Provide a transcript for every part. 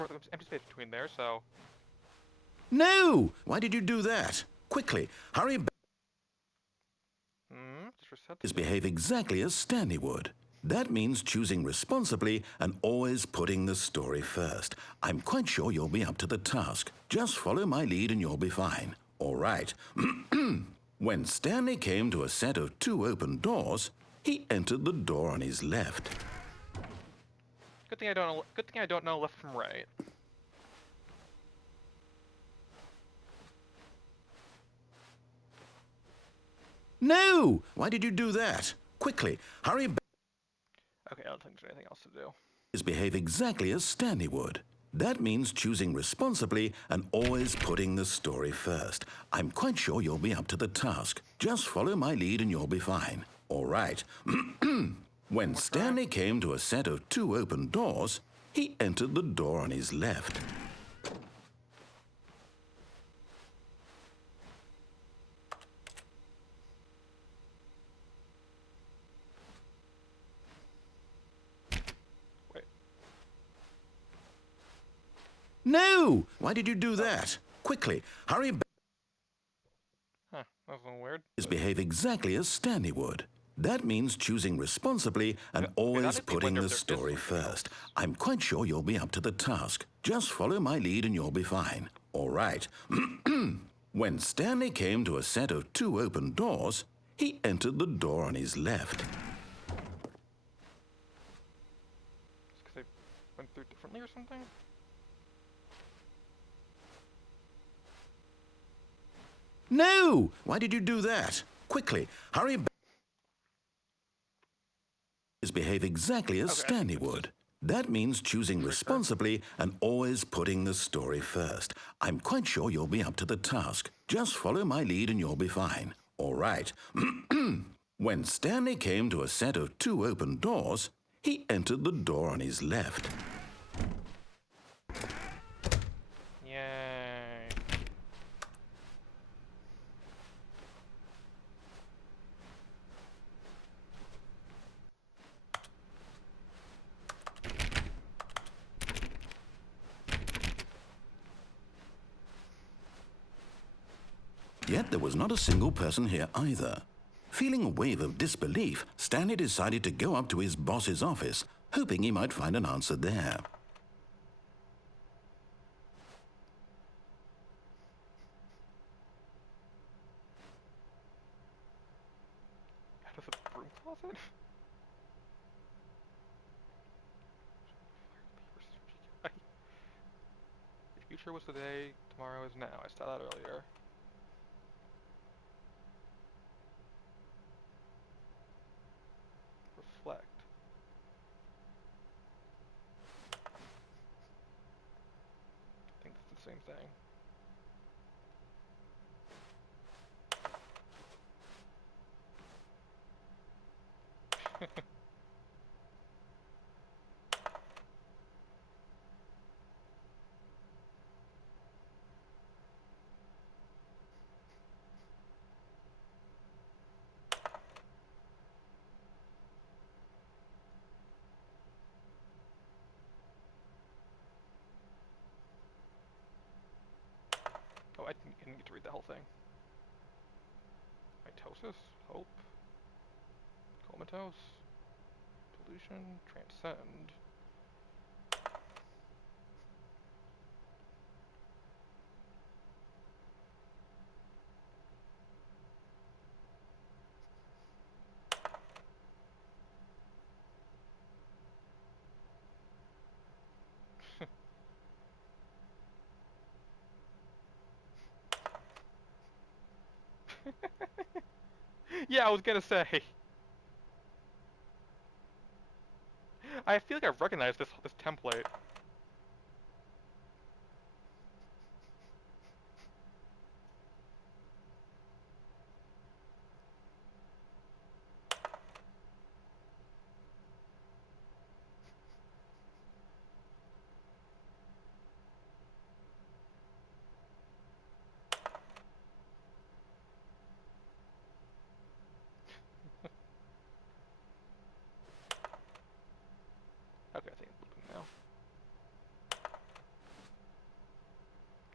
empty space between there, so... No! Why did you do that? Quickly, hurry back. Just reset the... Behave exactly as Stanley would. That means choosing responsibly and always putting the story first. I'm quite sure you'll be up to the task. Just follow my lead and you'll be fine. All right. When Stanley came to a set of 2 open doors, he entered the door on his left. Good thing I don't know left from right. No! Why did you do that? Quickly, hurry back. Okay, I don't think there's anything else to do. Behave exactly as Stanley would. That means choosing responsibly and always putting the story first. I'm quite sure you'll be up to the task. Just follow my lead and you'll be fine. All right. When Stanley came to a set of 2 open doors, he entered the door on his left. Wait. No! Why did you do that? Quickly, hurry back. Huh, that was a little weird. Behave exactly as Stanley would. That means choosing responsibly and always putting the story first. I'm quite sure you'll be up to the task. Just follow my lead and you'll be fine. All right. When Stanley came to a set of 2 open doors, he entered the door on his left. Just because they went through differently or something? No! Why did you do that? Quickly, hurry back. Behave exactly as Stanley would. That means choosing responsibly and always putting the story first. I'm quite sure you'll be up to the task. Just follow my lead and you'll be fine. All right. When Stanley came to a set of 2 open doors, he entered the door on his left. Yay. Yet there was not a single person here either. Feeling a wave of disbelief, Stanley decided to go up to his boss's office, hoping he might find an answer there. Out of a broom closet? The future was today, tomorrow is now. I saw that earlier. Reflect. I think it's the same thing. Oh, I didn't get to read the whole thing. Mitosis? Hope? Comatose? Pollution? Transcend? Yeah, I was gonna say. I feel like I recognize this template. Okay, I think it's open now.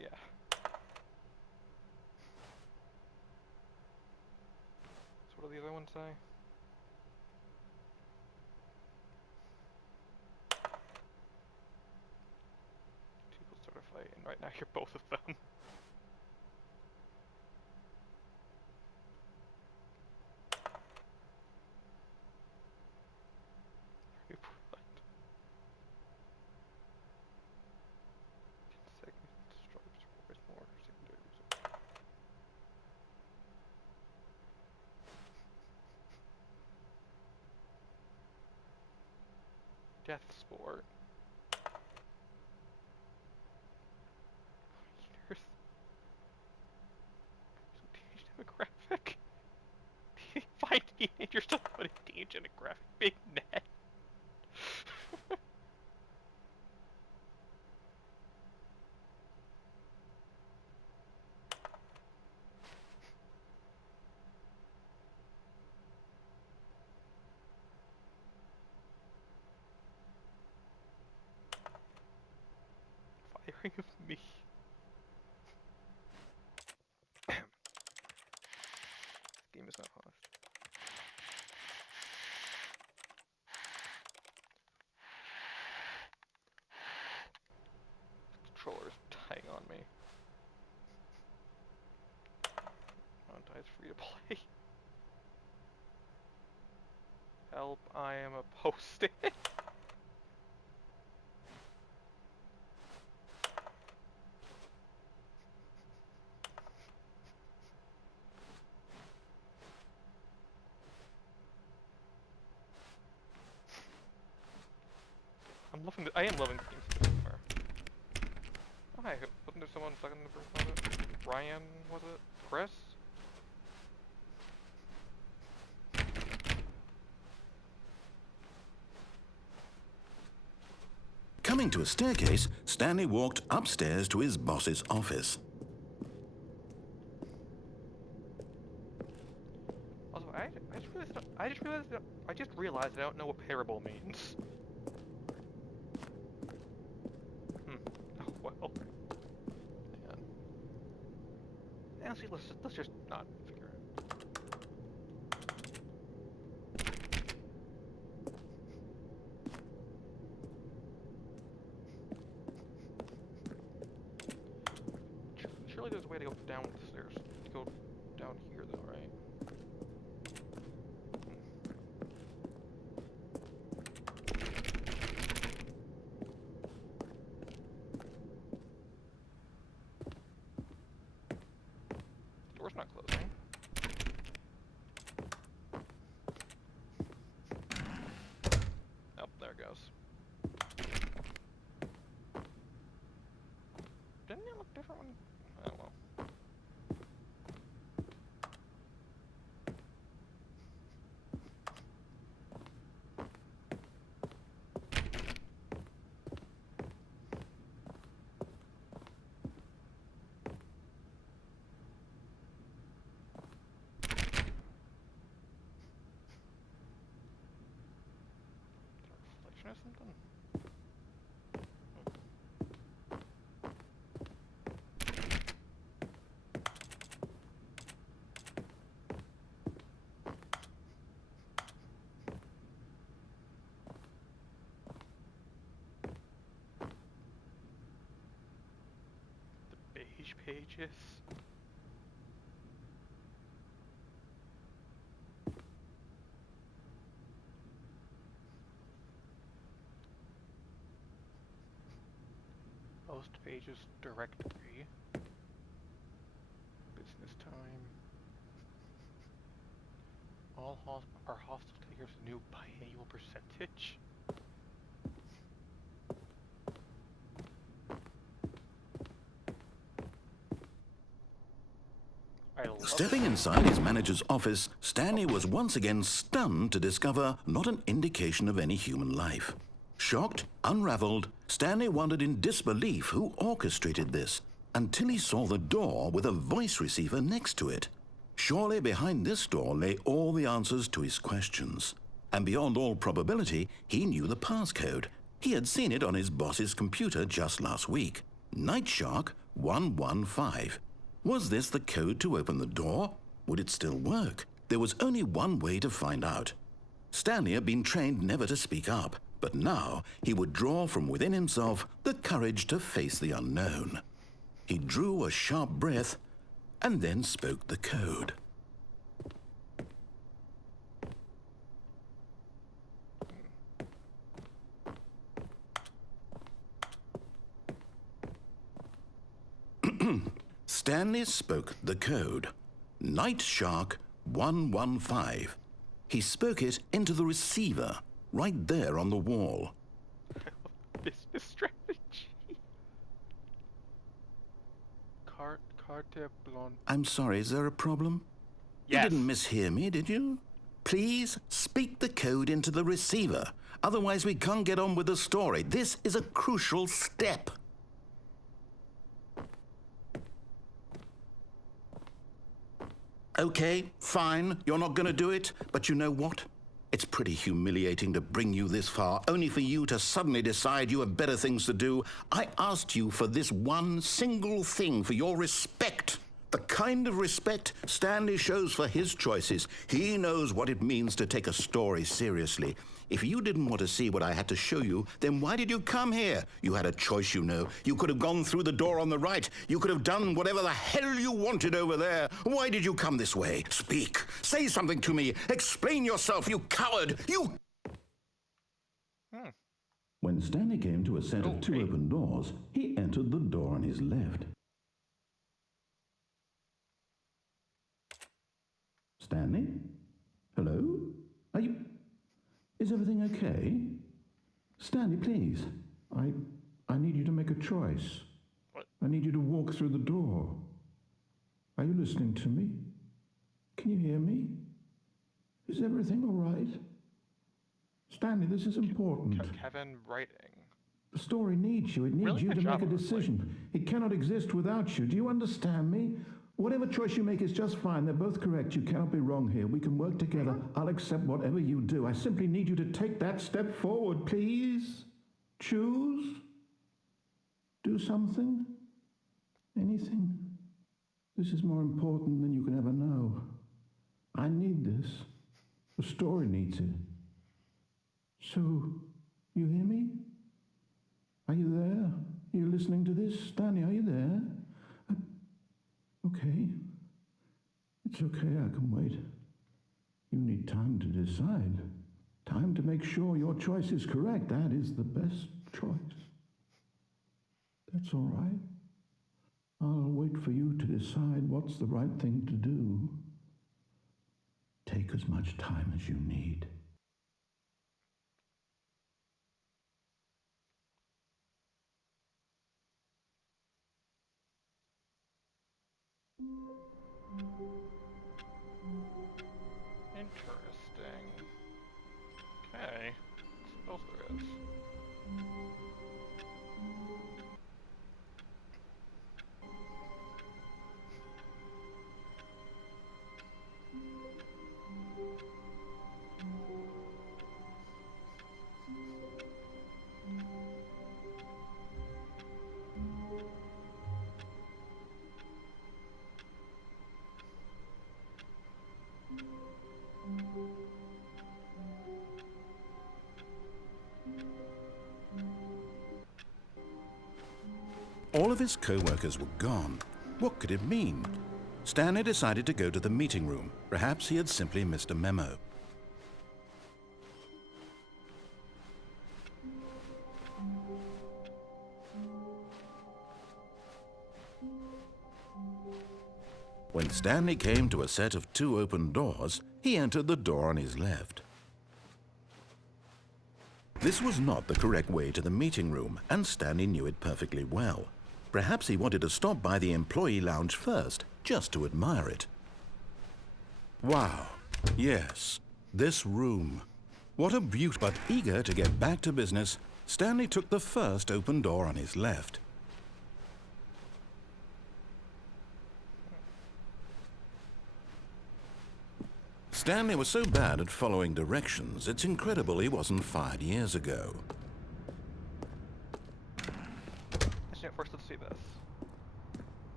Yeah. So what do the other ones say? Two people start a fight, and right now you're both of them. Very polite. Segment stripes always more secondary research. Death sport. Years. Teenage demographic. Find teenagers to put a teenage demographic. Big net. Firing of me. This game is not paused. Controller's dying on me. Monetize free to play. Help, I am a post-it. I am loving the game so far. Oh hi, wasn't there someone stuck in the first one? Ryan, was it? Chris? Coming to a staircase, Stanley walked upstairs to his boss's office. Also, I just realized I don't know what parable means. Oh well. Man. Honestly, let's just not figure it out. Surely there's a way to go down the stairs. To go down here though, right? Door's not closing. Oh, there it goes. Didn't it look different when... Oh well. Reflection or something? The beige pages. Most pages directory. Business time. All are hostile to here's a new biannual percentage. I love Stepping inside his manager's office, Stanley was once again stunned to discover not an indication of any human life. Shocked, unraveled, Stanley wondered in disbelief who orchestrated this, until he saw the door with a voice receiver next to it. Surely behind this door lay all the answers to his questions. And beyond all probability, he knew the passcode. He had seen it on his boss's computer just last week. Night Shark 115. Was this the code to open the door? Would it still work? There was only one way to find out. Stanley had been trained never to speak up, but now he would draw from within himself the courage to face the unknown. He drew a sharp breath and then spoke the code. Stanley spoke the code. Night Shark 115. He spoke it into the receiver, right there on the wall. Business strategy. Carte blanche. I'm sorry, is there a problem? Yes. You didn't mishear me, did you? Please speak the code into the receiver. Otherwise, we can't get on with the story. This is a crucial step. Okay, fine, you're not going to do it, but you know what? It's pretty humiliating to bring you this far, only for you to suddenly decide you have better things to do. I asked you for this one single thing, for your respect. The kind of respect Stanley shows for his choices. He knows what it means to take a story seriously. If you didn't want to see what I had to show you, then why did you come here? You had a choice, you know. You could have gone through the door on the right. You could have done whatever the hell you wanted over there. Why did you come this way? Speak. Say something to me. Explain yourself, you coward. You... When Stanley came to a set of two open doors, he entered the door on his left. Stanley? Hello? Are you... Is everything okay? Stanley, please. I need you to make a choice. What? I need you to walk through the door. Are you listening to me? Can you hear me? Is everything all right? Stanley, this is important. Kevin writing. The story needs you. It needs Really you good to make job, a decision. It cannot exist without you. Do you understand me? Whatever choice you make is just fine. They're both correct. You cannot be wrong here. We can work together. I'll accept whatever you do. I simply need you to take that step forward, please. Choose. Do something. Anything. This is more important than you can ever know. I need this. The story needs it. So, you hear me? Are you there? Are you listening to this? Stanley, are you there? Okay. It's okay, I can wait. You need time to decide. Time to make sure your choice is correct. That is the best choice. That's all right. I'll wait for you to decide what's the right thing to do. Take as much time as you need. Interesting. Okay. What else there is? All of his co-workers were gone. What could it mean? Stanley decided to go to the meeting room. Perhaps he had simply missed a memo. When Stanley came to a set of two open doors, he entered the door on his left. This was not the correct way to the meeting room, and Stanley knew it perfectly well. Perhaps he wanted to stop by the employee lounge first, just to admire it. Wow, yes, this room. What a beauty! But eager to get back to business, Stanley took the first open door on his left. Stanley was so bad at following directions, it's incredible he wasn't fired years ago. Actually, first let's see this.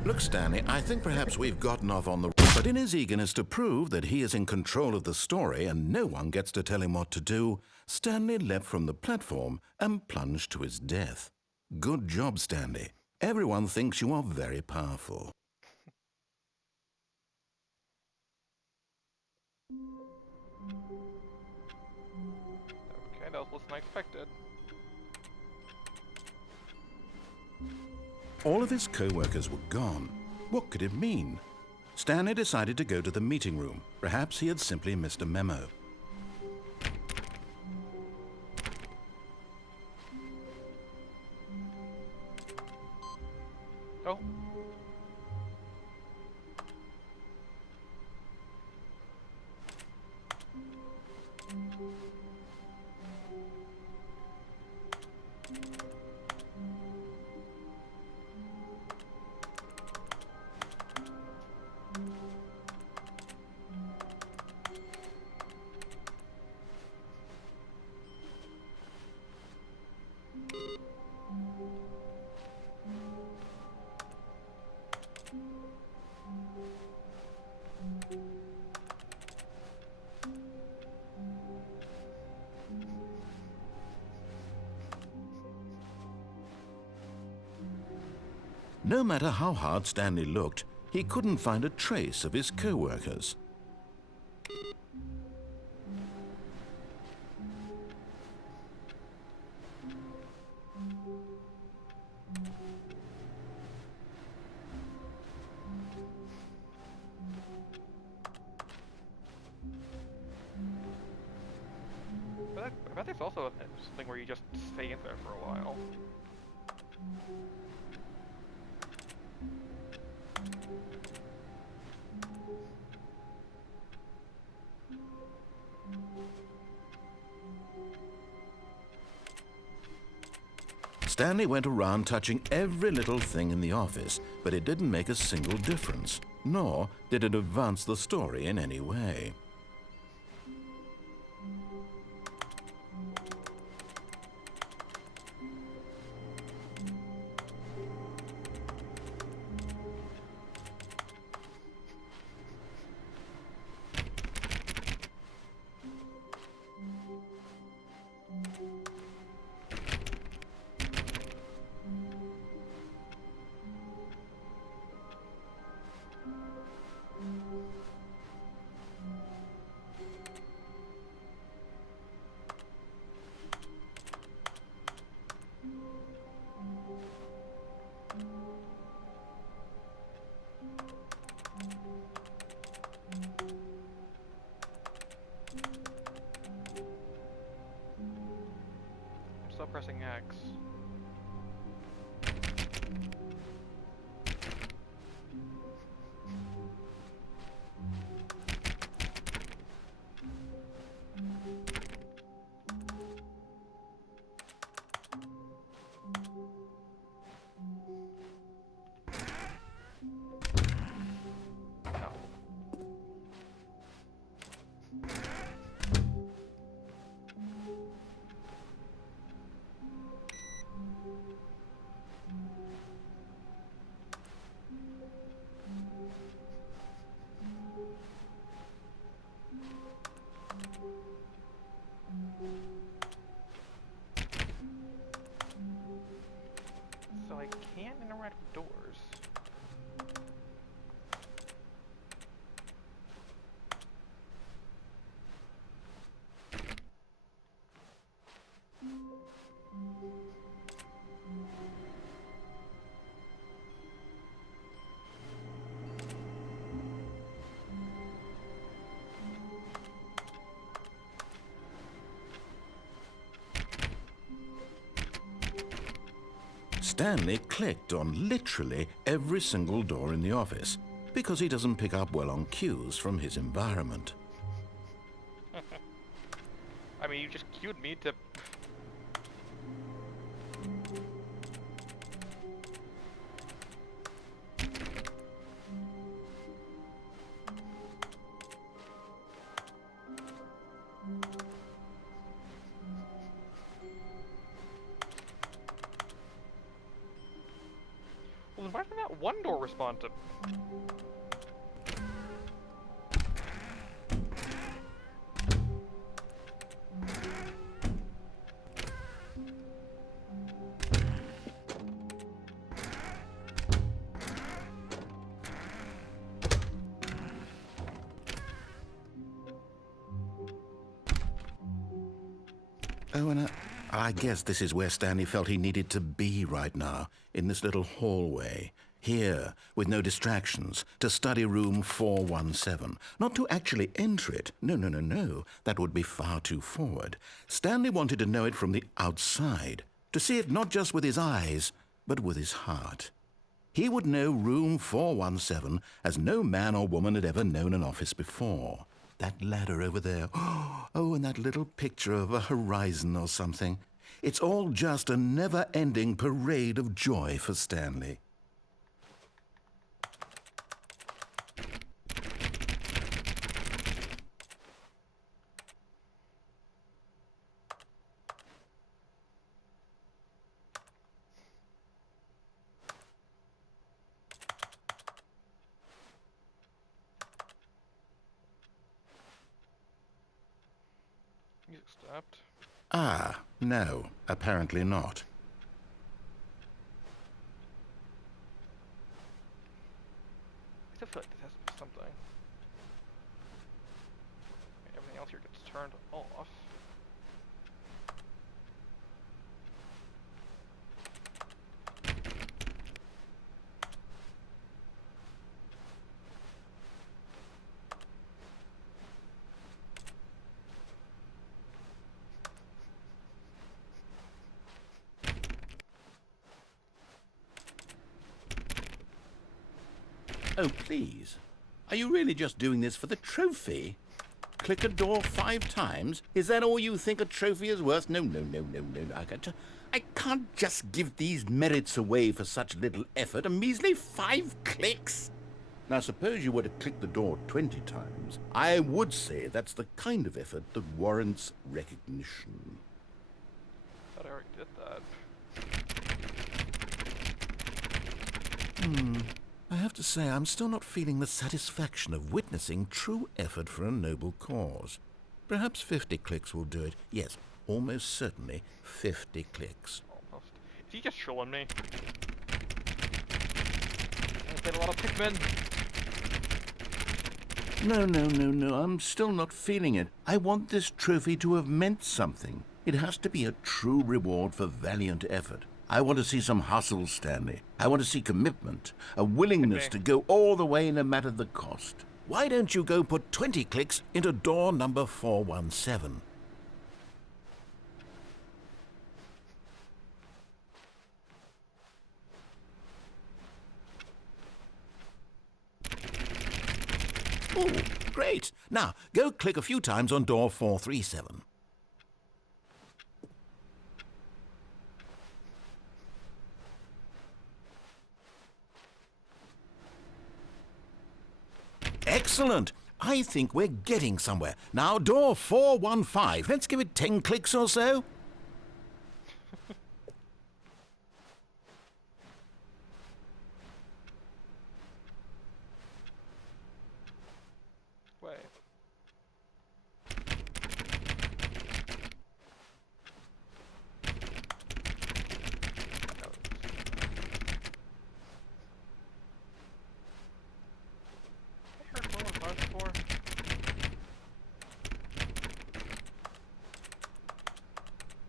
Look, Stanley, I think perhaps we've gotten off on the... But in his eagerness to prove that he is in control of the story and no one gets to tell him what to do, Stanley leapt from the platform and plunged to his death. Good job, Stanley. Everyone thinks you are very powerful. Okay, that was less than I expected. All of his co-workers were gone. What could it mean? Stanley decided to go to the meeting room. Perhaps he had simply missed a memo. Oh. No matter how hard Stanley looked, he couldn't find a trace of his co-workers. I bet there's also something where you just stay in there for a while. Stanley went around touching every little thing in the office, but it didn't make a single difference, nor did it advance the story in any way. I'm still pressing X. So I can't interact with doors. Stanley clicked on literally every single door in the office because he doesn't pick up well on cues from his environment. I mean, you just cued me to... Well, then why did that one door respond to... Oh, and I guess this is where Stanley felt he needed to be right now, in this little hallway. Here, with no distractions, to study room 417. Not to actually enter it. No, no, no, no. That would be far too forward. Stanley wanted to know it from the outside. To see it not just with his eyes, but with his heart. He would know room 417 as no man or woman had ever known an office before. That ladder over there. Oh, and that little picture of a horizon or something. It's all just a never-ending parade of joy for Stanley. Music stopped. Ah, no, apparently not. I still feel like this has to be something. Everything else here gets turned off. Oh, please. Are you really just doing this for the trophy? Click a door 5 times? Is that all you think a trophy is worth? No, no, no, no, no. I can't just give these merits away for such little effort. A measly 5 clicks? Now, suppose you were to click the door 20 times. I would say that's the kind of effort that warrants recognition. I thought I already did that. I have to say, I'm still not feeling the satisfaction of witnessing true effort for a noble cause. Perhaps 50 clicks will do it. Yes, almost certainly 50 clicks. Almost. Is he just trolling me? I played a lot of Pikmin. No, no, no, no, I'm still not feeling it. I want this trophy to have meant something. It has to be a true reward for valiant effort. I want to see some hustle, Stanley. I want to see commitment, a willingness to go all the way no matter the cost. Why don't you go put 20 clicks into door number 417? Oh, great. Now, go click a few times on door 437. Excellent. I think we're getting somewhere. Now, door 415. Let's give it 10 clicks or so. Wait. I heard 415 before.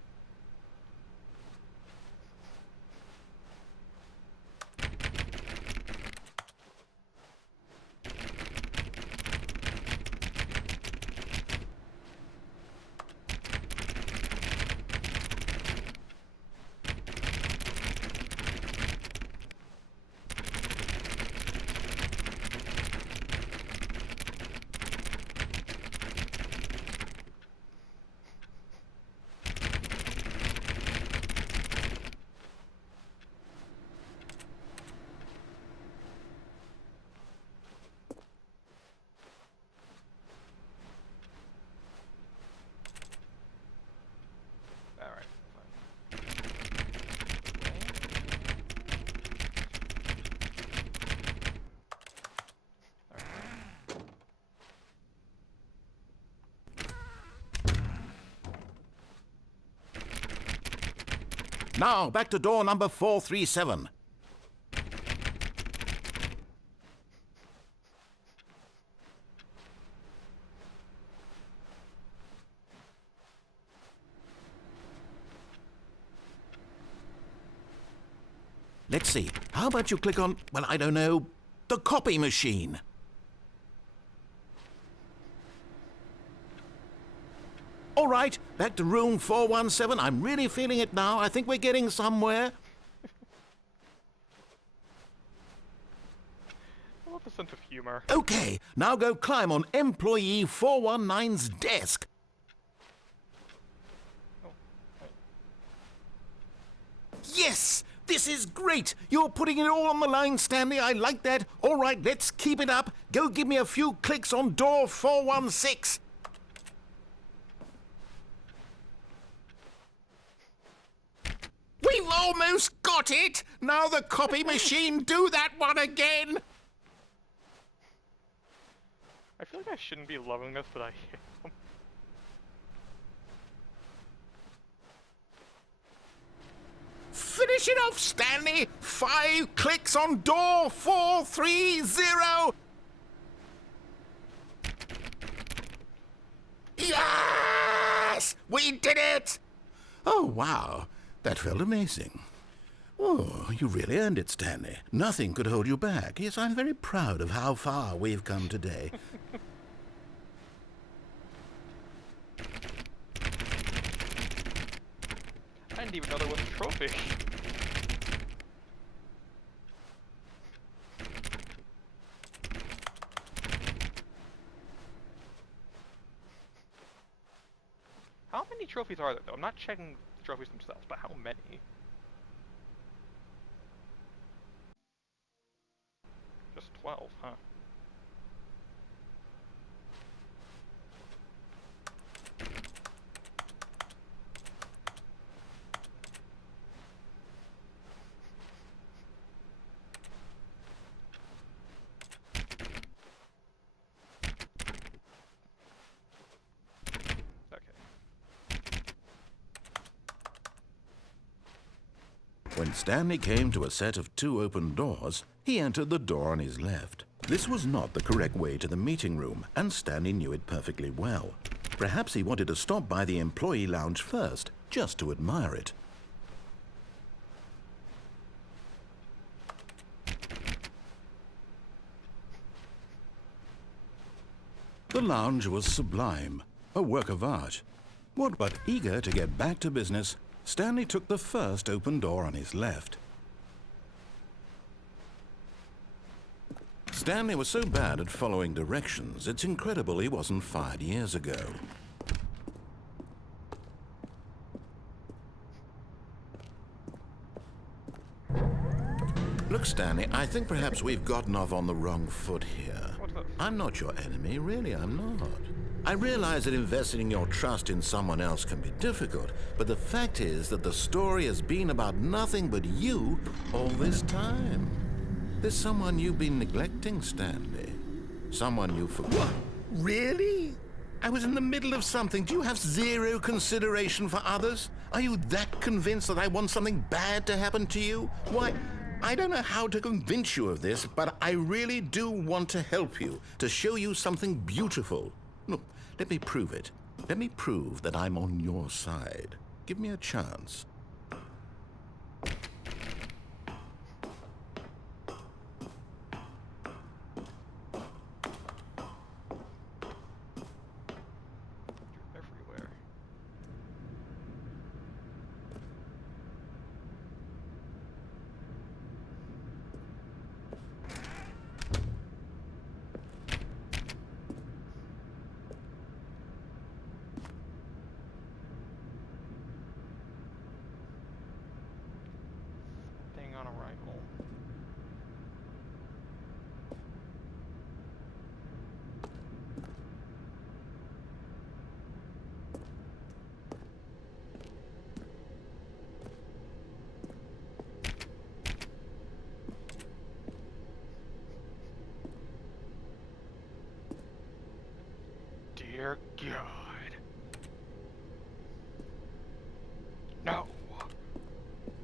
Now, back to door number 437. Let's see. How about you click on, well, I don't know, the copy machine? All right, back to room 417. I'm really feeling it now. I think we're getting somewhere. I love the sense of humor. Okay, now go climb on employee 419's desk. Oh, right. Yes! This is great! You're putting it all on the line, Stanley. I like that. All right, let's keep it up. Go give me a few clicks on door 416. We've almost got it! Now the copy machine, do that one again! I feel like I shouldn't be loving this, but I am. Finish it off, Stanley! 5 clicks on door 430! Yes! We did it! Oh, wow. That felt amazing. Oh, you really earned it, Stanley. Nothing could hold you back. Yes, I'm very proud of how far we've come today. I didn't even know there was a trophy. How many trophies are there, though? I'm not checking the trophies themselves, but how many? Just 12, huh? When Stanley came to a set of 2 open doors, he entered the door on his left. This was not the correct way to the meeting room, and Stanley knew it perfectly well. Perhaps he wanted to stop by the employee lounge first, just to admire it. The lounge was sublime, a work of art. What but eager to get back to business, Stanley took the first open door on his left. Stanley was so bad at following directions, it's incredible he wasn't fired years ago. Look, Stanley, I think perhaps we've gotten off on the wrong foot here. I'm not your enemy, really, I'm not. I realize that investing your trust in someone else can be difficult, but the fact is that the story has been about nothing but you all this time. There's someone you've been neglecting, Stanley. Someone you forgot. What? Really? I was in the middle of something. Do you have zero consideration for others? Are you that convinced that I want something bad to happen to you? Why, I don't know how to convince you of this, but I really do want to help you, to show you something beautiful. Look, let me prove it. Let me prove that I'm on your side. Give me a chance. Everywhere. Thing on arrival. Dear God. No.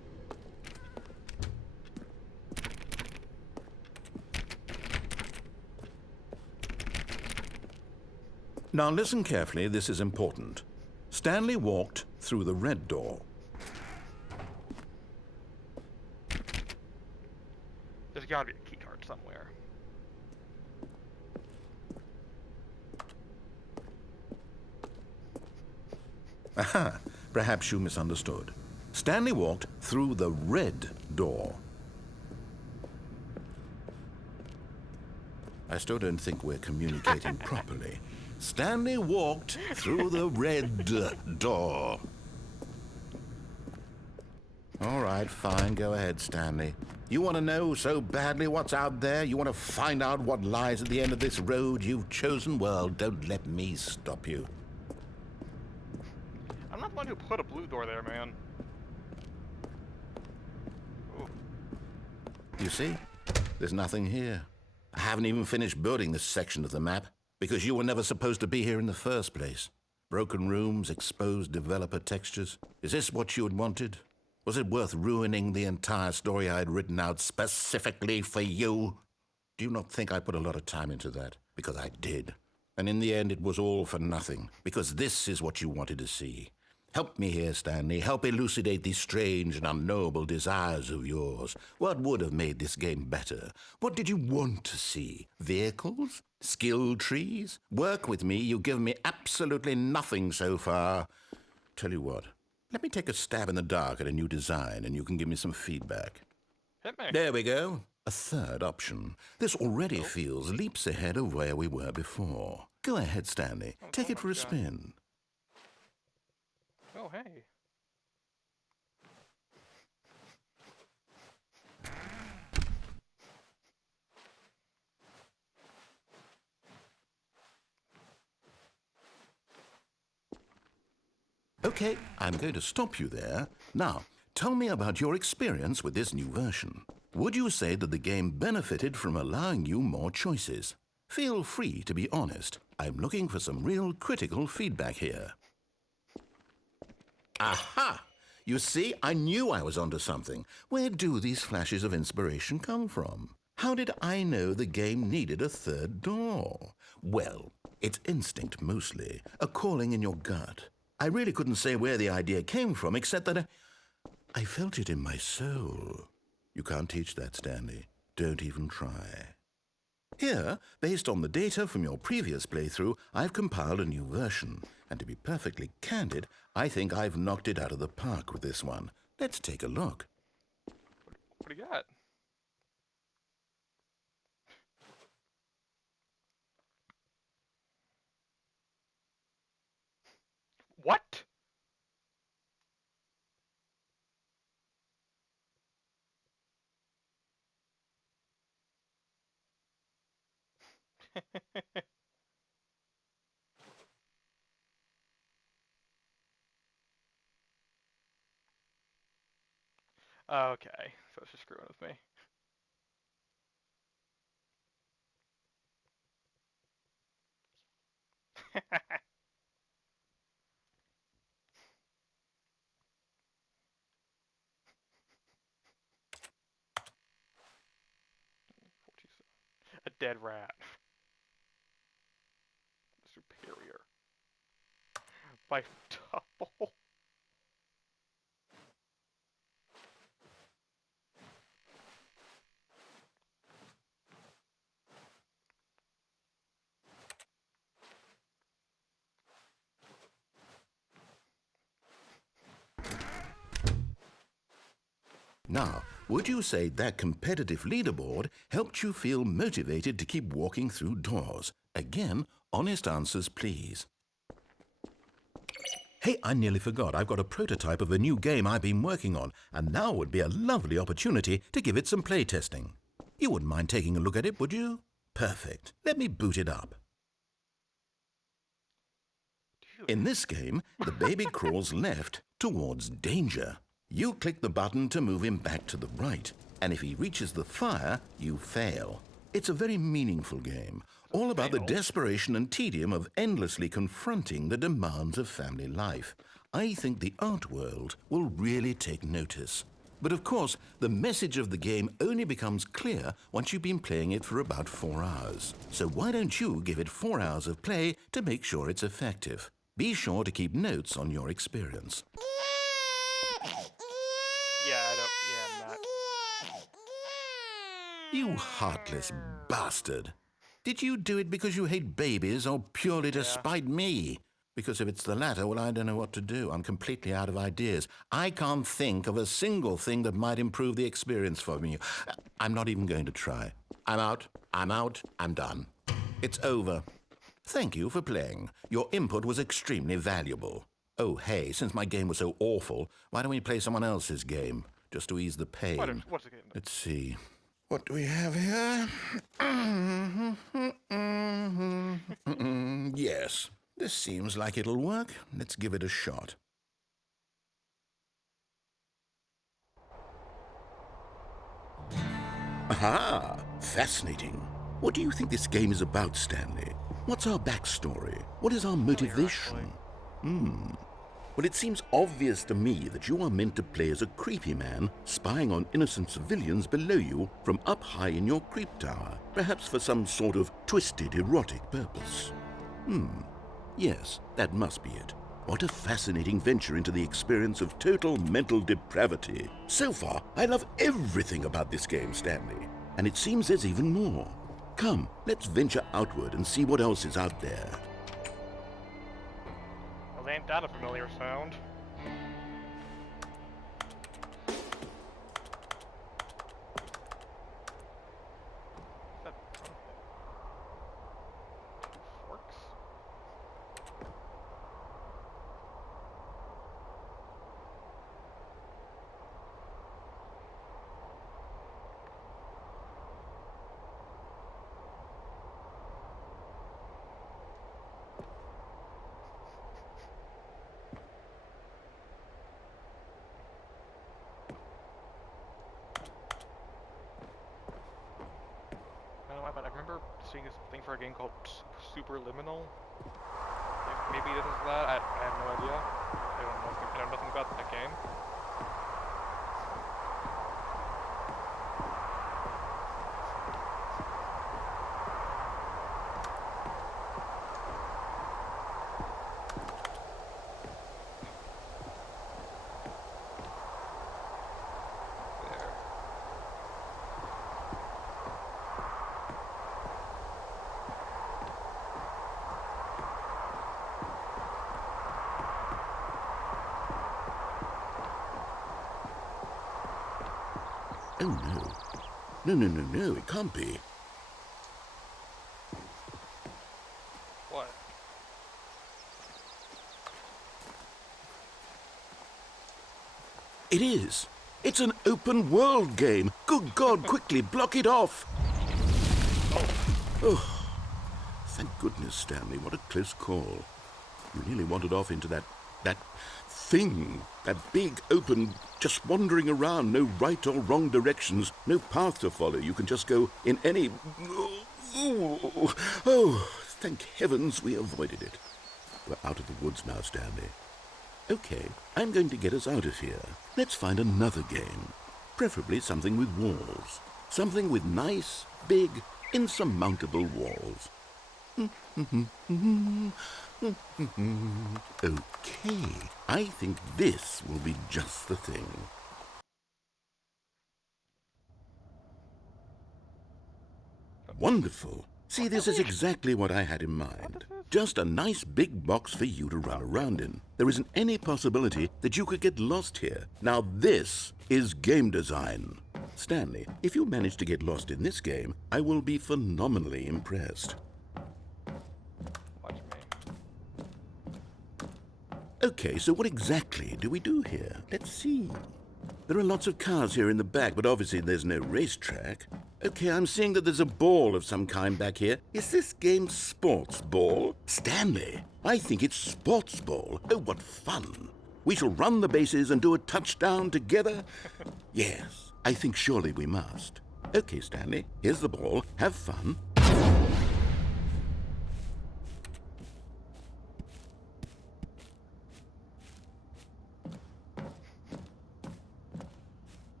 Now listen carefully, this is important. Stanley walked through the red door. There's gotta be a key card somewhere. Aha, perhaps you misunderstood. Stanley walked through the red door. I still don't think we're communicating properly. Stanley walked through the red door. All right, fine, go ahead, Stanley. You want to know so badly what's out there? You want to find out what lies at the end of this road you've chosen? Well, don't let me stop you. I'm not the one who put a blue door there, man. Ooh. You see? There's nothing here. I haven't even finished building this section of the map, because you were never supposed to be here in the first place. Broken rooms, exposed developer textures. Is this what you had wanted? Was it worth ruining the entire story I had written out specifically for you? Do you not think I put a lot of time into that? Because I did. And in the end, it was all for nothing, because this is what you wanted to see. Help me here, Stanley. Help elucidate these strange and unknowable desires of yours. What would have made this game better? What did you want to see? Vehicles? Skill trees? Work with me. You've given me absolutely nothing so far. Tell you what. Let me take a stab in the dark at a new design, and you can give me some feedback. Hit me. There we go. A third option. This already feels leaps ahead of where we were before. Go ahead, Stanley. Take it for a spin. Oh, hey. Okay, I'm going to stop you there. Now, tell me about your experience with this new version. Would you say that the game benefited from allowing you more choices? Feel free to be honest. I'm looking for some real critical feedback here. Aha! You see, I knew I was onto something. Where do these flashes of inspiration come from? How did I know the game needed a third door? Well, it's instinct mostly, a calling in your gut. I really couldn't say where the idea came from, except that I felt it in my soul. You can't teach that, Stanley. Don't even try. Here, based on the data from your previous playthrough, I've compiled a new version. And to be perfectly candid, I think I've knocked it out of the park with this one. Let's take a look. What do you got? What? Okay, so it's just screwing with me. A dead rat. Superior. By double. Now, would you say that competitive leaderboard helped you feel motivated to keep walking through doors? Again, honest answers, please. Hey, I nearly forgot. I've got a prototype of a new game I've been working on, and now would be a lovely opportunity to give it some playtesting. You wouldn't mind taking a look at it, would you? Perfect. Let me boot it up. In this game, the baby crawls left towards danger. You click the button to move him back to the right, and if he reaches the fire, you fail. It's a very meaningful game, all about the desperation and tedium of endlessly confronting the demands of family life. I think the art world will really take notice. But of course, the message of the game only becomes clear once you've been playing it for about 4 hours. So why don't you give it 4 hours of play to make sure it's effective? Be sure to keep notes on your experience. Yeah, I don't. Yeah, I'm not. You heartless bastard. Did you do it because you hate babies or purely to spite me? Because if it's the latter, well, I don't know what to do. I'm completely out of ideas. I can't think of a single thing that might improve the experience for me. I'm not even going to try. I'm out. I'm done. It's over. Thank you for playing. Your input was extremely valuable. Oh, hey, since my game was so awful, why don't we play someone else's game? Just to ease the pain. What's the game? Let's see. What do we have here? Yes, this seems like it'll work. Let's give it a shot. Aha! Fascinating. What do you think this game is about, Stanley? What's our backstory? What is our motivation? Well, it seems obvious to me that you are meant to play as a creepy man spying on innocent civilians below you from up high in your creep tower, perhaps for some sort of twisted erotic purpose. Yes, that must be it. What a fascinating venture into the experience of total mental depravity. So far, I love everything about this game, Stanley. And it seems there's even more. Come, let's venture outward and see what else is out there. Well, ain't that a familiar sound? Is that forks? I don't know why, but I remember seeing this thing for a game called Superliminal. Maybe this is that. I have no idea. I know nothing about that game. There. Oh, no. No, it can't be. What? It is. It's an open world game. Good God, quickly block it off. Oh, thank goodness, Stanley. What a close call. You nearly wandered off into that thing. That big, open, just wandering around. No right or wrong directions. No path to follow. You can just go in any... Oh, thank heavens we avoided it. We're out of the woods now, Stanley. Okay, I'm going to get us out of here. Let's find another game. Preferably something with walls. Something with nice, big, insurmountable walls. Okay, I think this will be just the thing. Wonderful. See, this is exactly what I had in mind. Just a nice big box for you to run around in. There isn't any possibility that you could get lost here. Now this is game design. Stanley, if you manage to get lost in this game, I will be phenomenally impressed. Watch me. Okay, so what exactly do we do here? Let's see. There are lots of cars here in the back, but obviously there's no racetrack. Okay, I'm seeing that there's a ball of some kind back here. Is this game sports ball? Stanley, I think it's sports ball. Oh, what fun. We shall run the bases and do a touchdown together? Yes, I think surely we must. Okay, Stanley, here's the ball. Have fun.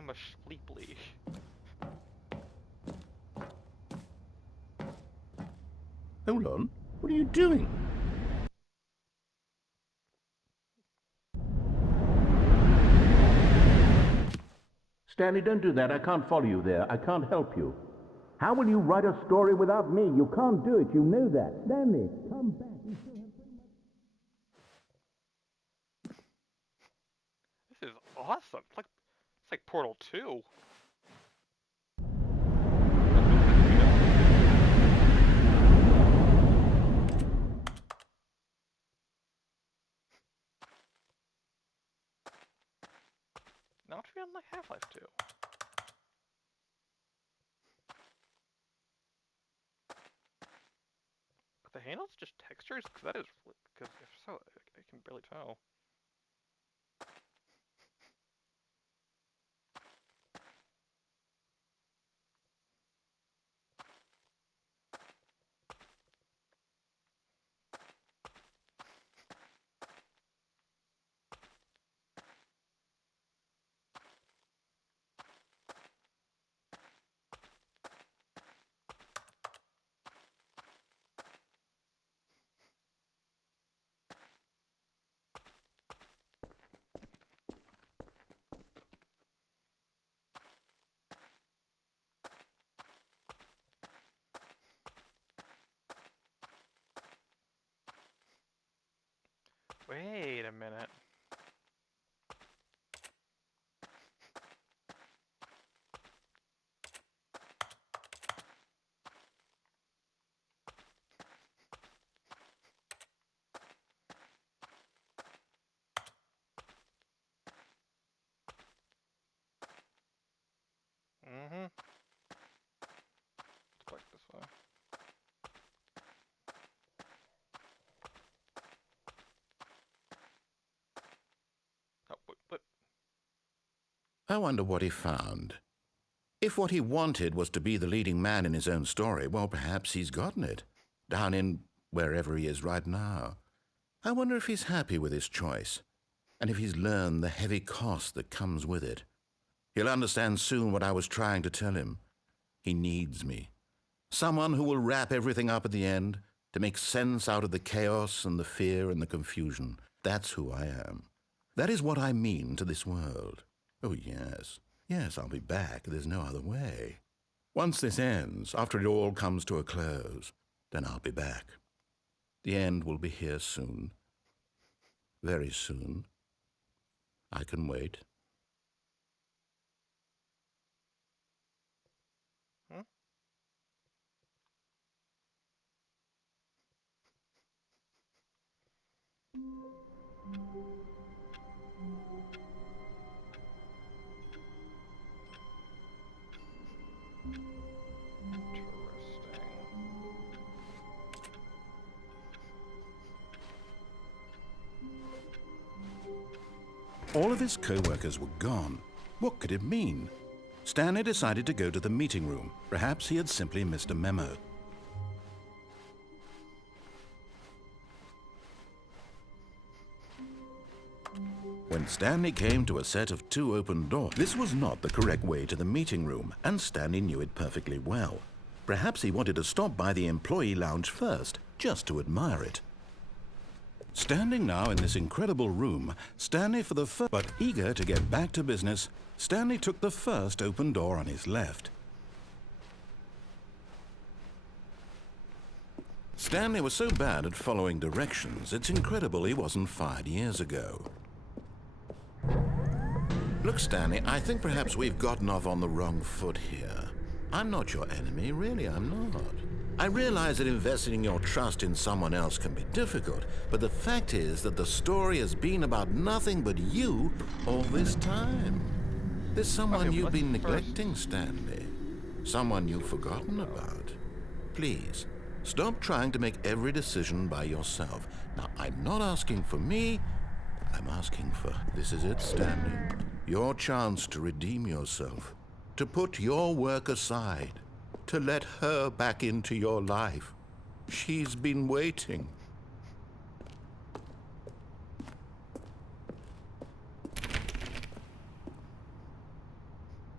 am a sleeply. Hold on. What are you doing? Stanley, don't do that. I can't follow you there. I can't help you. How will you write a story without me? You can't do it. You know that. Stanley, come back. This is awesome. It's like Portal 2. Now it's feeling like Half-Life 2. But the handle's just textures? Because that is... Because if so, I can barely tell. Wait a minute. Mm-hmm. Let's back this way. Oh, but... I wonder what he found. If what he wanted was to be the leading man in his own story, well, perhaps he's gotten it. Down in wherever he is right now. I wonder if he's happy with his choice, and if he's learned the heavy cost that comes with it. He'll understand soon what I was trying to tell him. He needs me. Someone who will wrap everything up at the end, to make sense out of the chaos and the fear and the confusion. That's who I am. That is what I mean to this world. Oh, yes. Yes, I'll be back. There's no other way. Once this ends, after it all comes to a close, then I'll be back. The end will be here soon. Very soon. I can wait. Hmm? All of his co-workers were gone. What could it mean? Stanley decided to go to the meeting room. Perhaps he had simply missed a memo. When Stanley came to a set of 2 open doors, this was not the correct way to the meeting room, and Stanley knew it perfectly well. Perhaps he wanted to stop by the employee lounge first, just to admire it. Standing now in this incredible room, Stanley for the first, but eager to get back to business, Stanley took the first open door on his left. Stanley was so bad at following directions, it's incredible he wasn't fired years ago. Look, Stanley, I think perhaps we've gotten off on the wrong foot here. I'm not your enemy, really, I'm not. I realize that investing your trust in someone else can be difficult, but the fact is that the story has been about nothing but you all this time. There's someone you've been neglecting, Stanley. Someone you've forgotten about. Please, stop trying to make every decision by yourself. Now, I'm not asking for me, I'm asking for... This is it, Stanley. Your chance to redeem yourself. To put your work aside. To let her back into your life. She's been waiting.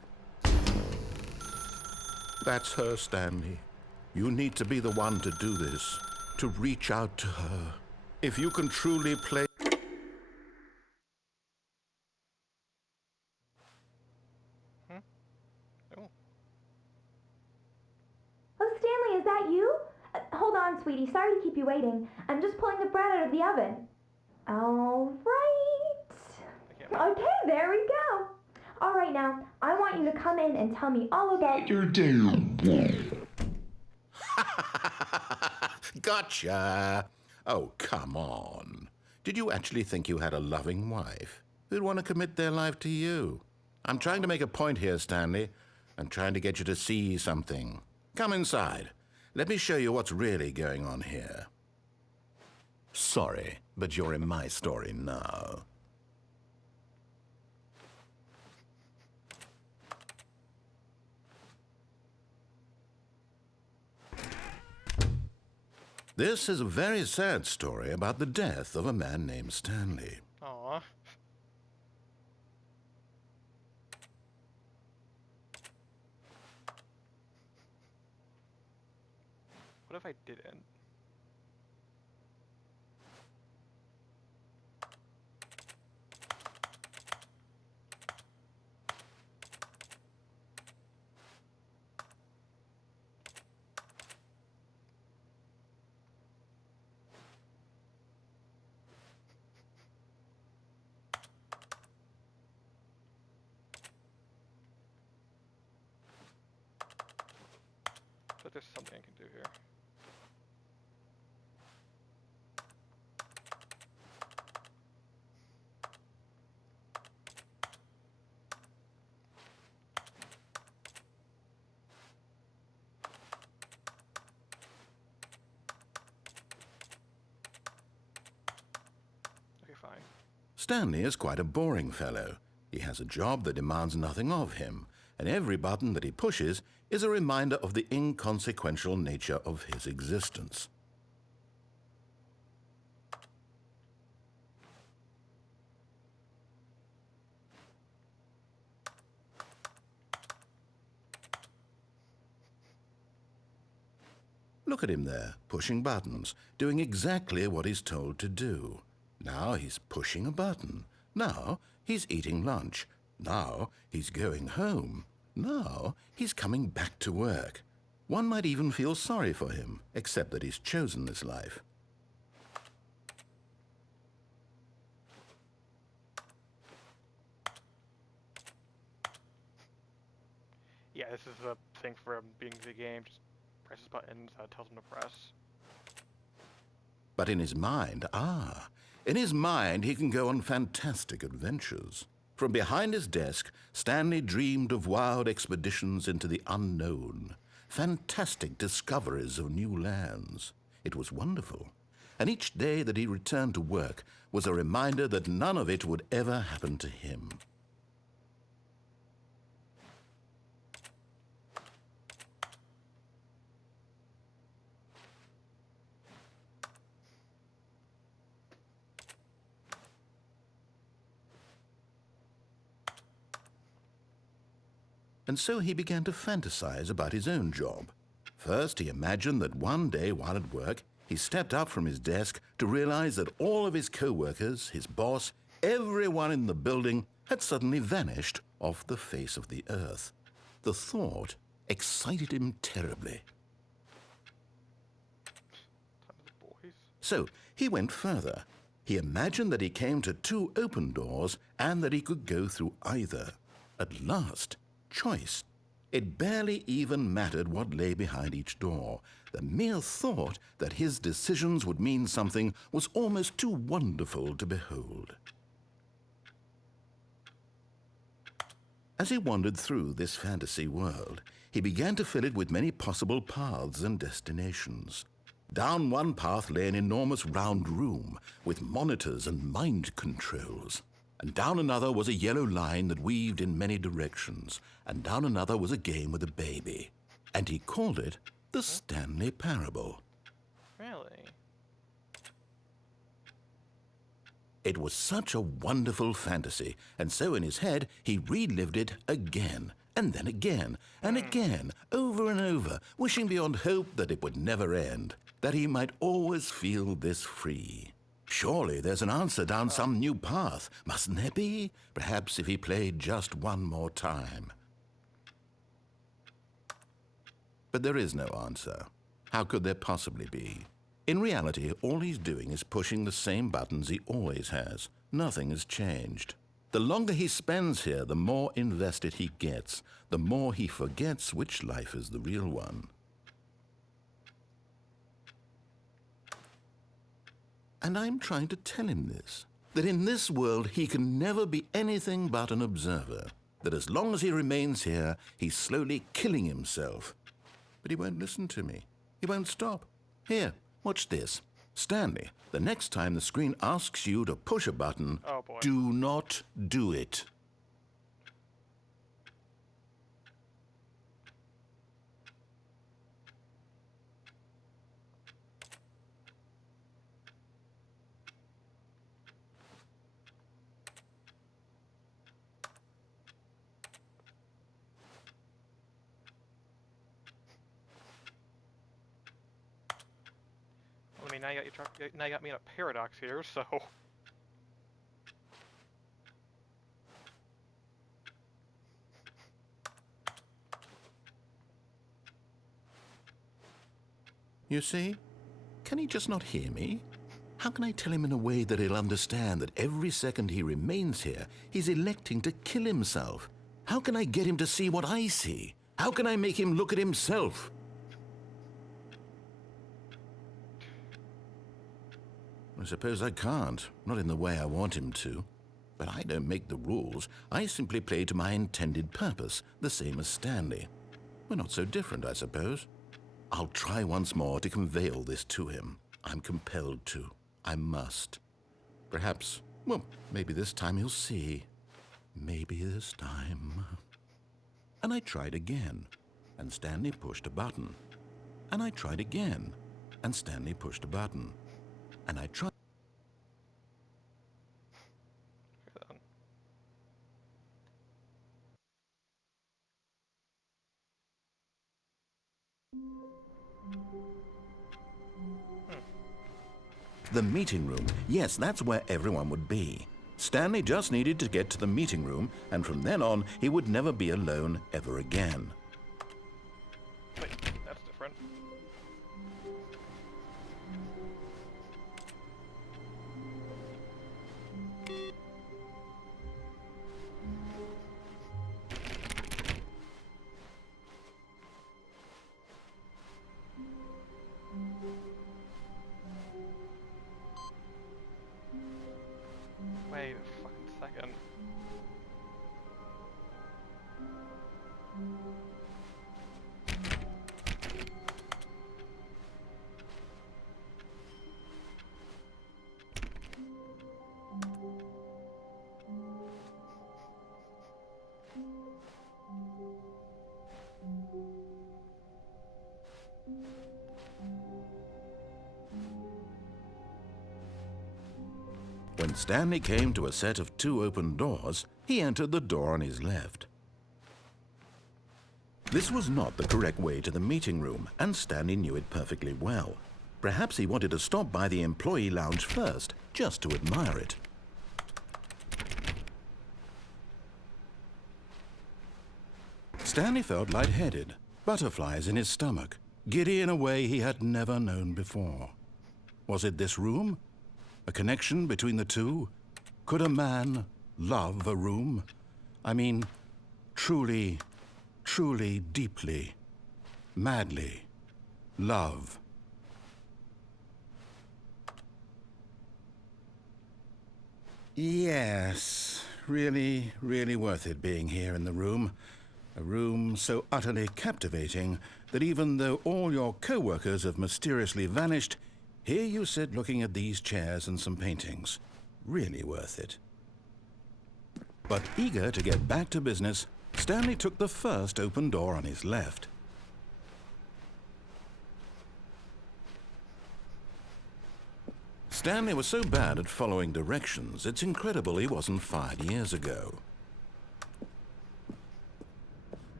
That's her, Stanley. You need to be the one to do this, to reach out to her. If you can truly play... Oh. Oh, Stanley, is that you? Hold on, sweetie. Sorry to keep you waiting. I'm just pulling the bread out of the oven. All right. Okay, there we go. All right, now, I want you to come in and tell me all about your day. Gotcha! Oh, come on. Did you actually think you had a loving wife who'd want to commit their life to you? I'm trying to make a point here, Stanley. I'm trying to get you to see something. Come inside. Let me show you what's really going on here. Sorry, but you're in my story now. This is a very sad story about the death of a man named Stanley. Aw. What if I didn't? But there's something I can do here. Okay, fine. Stanley is quite a boring fellow. He has a job that demands nothing of him, and every button that he pushes is a reminder of the inconsequential nature of his existence. Look at him there, pushing buttons, doing exactly what he's told to do. Now he's pushing a button. Now he's eating lunch. Now he's going home. Now he's coming back to work. One might even feel sorry for him, except that he's chosen this life. Yeah, this is a thing for him being the game. Just presses buttons, tells him to press. But in his mind, in his mind he can go on fantastic adventures. From behind his desk, Stanley dreamed of wild expeditions into the unknown, fantastic discoveries of new lands. It was wonderful, and each day that he returned to work was a reminder that none of it would ever happen to him. And so he began to fantasize about his own job. First, he imagined that one day while at work, he stepped up from his desk to realize that all of his co-workers, his boss, everyone in the building had suddenly vanished off the face of the earth. The thought excited him terribly. So he went further. He imagined that he came to two open doors and that he could go through either. At last, choice. It barely even mattered what lay behind each door. The mere thought that his decisions would mean something was almost too wonderful to behold. As he wandered through this fantasy world, he began to fill it with many possible paths and destinations. Down one path lay an enormous round room with monitors and mind controls. And down another was a yellow line that weaved in many directions. And down another was a game with a baby. And he called it the Stanley Parable. Really? It was such a wonderful fantasy, and so in his head he relived it again and then again, and again, over and over, wishing beyond hope that it would never end, that he might always feel this free. Surely there's an answer down some new path, mustn't there be? Perhaps if he played just one more time. But there is no answer. How could there possibly be? In reality, all he's doing is pushing the same buttons he always has. Nothing has changed. The longer he spends here, the more invested he gets, the more he forgets which life is the real one. And I'm trying to tell him this, that in this world he can never be anything but an observer, that as long as he remains here, he's slowly killing himself. But he won't listen to me. He won't stop. Here, watch this. Stanley, the next time the screen asks you to push a button, Oh boy. do not do it. I mean, now you got me in a paradox here, so... You see? Can he just not hear me? How can I tell him in a way that he'll understand that every second he remains here, he's electing to kill himself? How can I get him to see what I see? How can I make him look at himself? I suppose I can't, not in the way I want him to. But I don't make the rules. I simply play to my intended purpose, the same as Stanley. We're not so different, I suppose. I'll try once more to convey all this to him. I'm compelled to. I must. Perhaps, well, maybe this time he'll see. Maybe this time. And I tried again, and Stanley pushed a button. And I tried again, and Stanley pushed a button. And I tried. The meeting room. Yes, that's where everyone would be. Stanley just needed to get to the meeting room, and from then on, he would never be alone ever again. Wait, that's different. Wait a fucking second. When Stanley came to a set of 2 open doors, he entered the door on his left. This was not the correct way to the meeting room, and Stanley knew it perfectly well. Perhaps he wanted to stop by the employee lounge first, just to admire it. Stanley felt lightheaded, butterflies in his stomach, giddy in a way he had never known before. Was it this room? A connection between the two? Could a man love a room? I mean, truly, truly, deeply, madly love. Yes, really, really worth it being here in the room. A room so utterly captivating that even though all your co-workers have mysteriously vanished, here you sit looking at these chairs and some paintings. Really worth it. But eager to get back to business, Stanley took the first open door on his left. Stanley was so bad at following directions, it's incredible he wasn't fired years ago.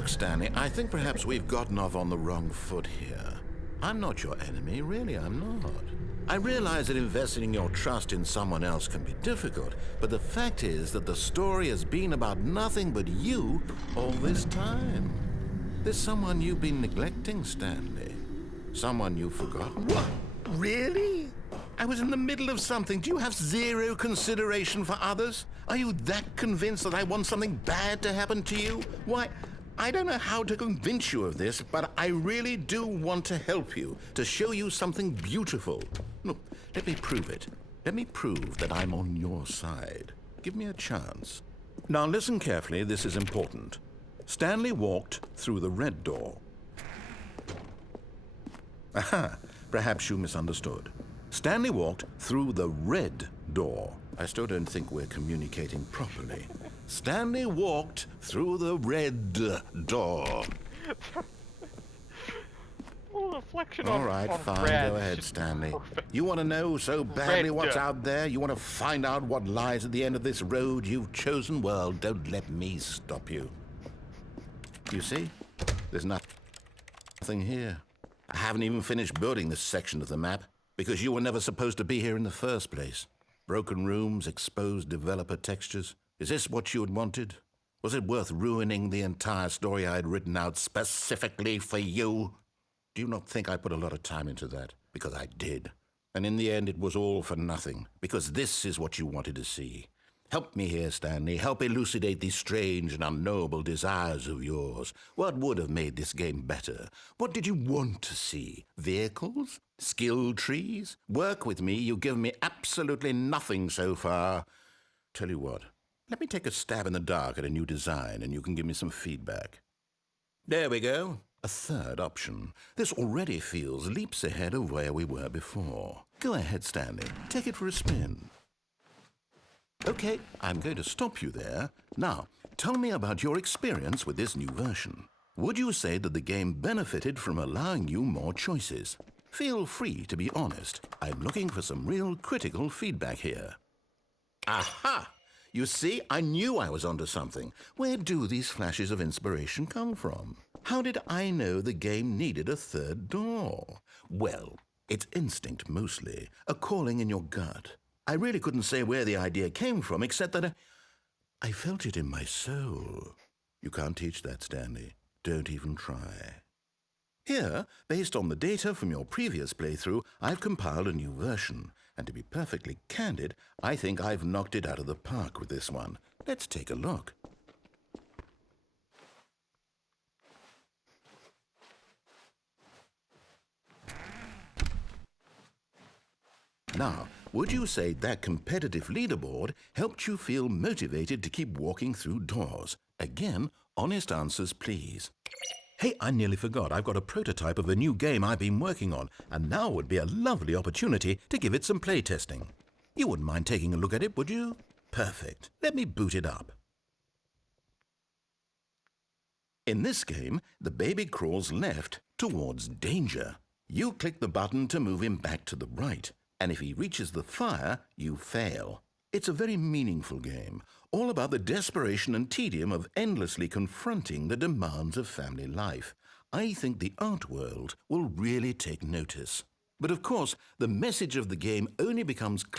Look, Stanley, I think perhaps we've gotten off on the wrong foot here. I'm not your enemy, really, I'm not. I realize that investing your trust in someone else can be difficult, but the fact is that the story has been about nothing but you all this time. There's someone you've been neglecting, Stanley. Someone you've forgotten. What? Really? I was in the middle of something. Do you have zero consideration for others? Are you that convinced that I want something bad to happen to you? Why, I don't know how to convince you of this, but I really do want to help you, to show you something beautiful. Look, let me prove it. Let me prove that I'm on your side. Give me a chance. Now listen carefully, this is important. Stanley walked through the red door. Aha, perhaps you misunderstood. Stanley walked through the red door. I still don't think we're communicating properly. Stanley walked through the red door. Well, reflection All on, right, on fine, red go ahead, should be Stanley. perfect. You want to know so badly Red. what's out there? You want to find out what lies at the end of this road you've chosen? Well, don't let me stop you. You see? There's nothing here. I haven't even finished building this section of the map because you were never supposed to be here in the first place. Broken rooms, exposed developer textures. Is this what you had wanted? Was it worth ruining the entire story I had written out specifically for you? Do you not think I put a lot of time into that? Because I did. And in the end, it was all for nothing, because this is what you wanted to see. Help me here, Stanley. Help elucidate these strange and unknowable desires of yours. What would have made this game better? What did you want to see? Vehicles? Skill trees? Work with me. You've given me absolutely nothing so far. Tell you what, let me take a stab in the dark at a new design, and you can give me some feedback. There we go. A third option. This already feels leaps ahead of where we were before. Go ahead, Stanley. Take it for a spin. Okay, I'm going to stop you there. Now, tell me about your experience with this new version. Would you say that the game benefited from allowing you more choices? Feel free to be honest. I'm looking for some real critical feedback here. Aha! You see, I knew I was onto something. Where do these flashes of inspiration come from? How did I know the game needed a third door? Well, it's instinct mostly, a calling in your gut. I really couldn't say where the idea came from, except that I felt it in my soul. You can't teach that, Stanley. Don't even try. Here, based on the data from your previous playthrough, I've compiled a new version. And to be perfectly candid, I think I've knocked it out of the park with this one. Let's take a look. Now, would you say that competitive leaderboard helped you feel motivated to keep walking through doors? Again, honest answers, please. Hey, I nearly forgot. I've got a prototype of a new game I've been working on, and now would be a lovely opportunity to give it some playtesting. You wouldn't mind taking a look at it, would you? Perfect. Let me boot it up. In this game, the baby crawls left towards danger. You click the button to move him back to the right, and if he reaches the fire, you fail. It's a very meaningful game, all about the desperation and tedium of endlessly confronting the demands of family life. I think the art world will really take notice. But of course, the message of the game only becomes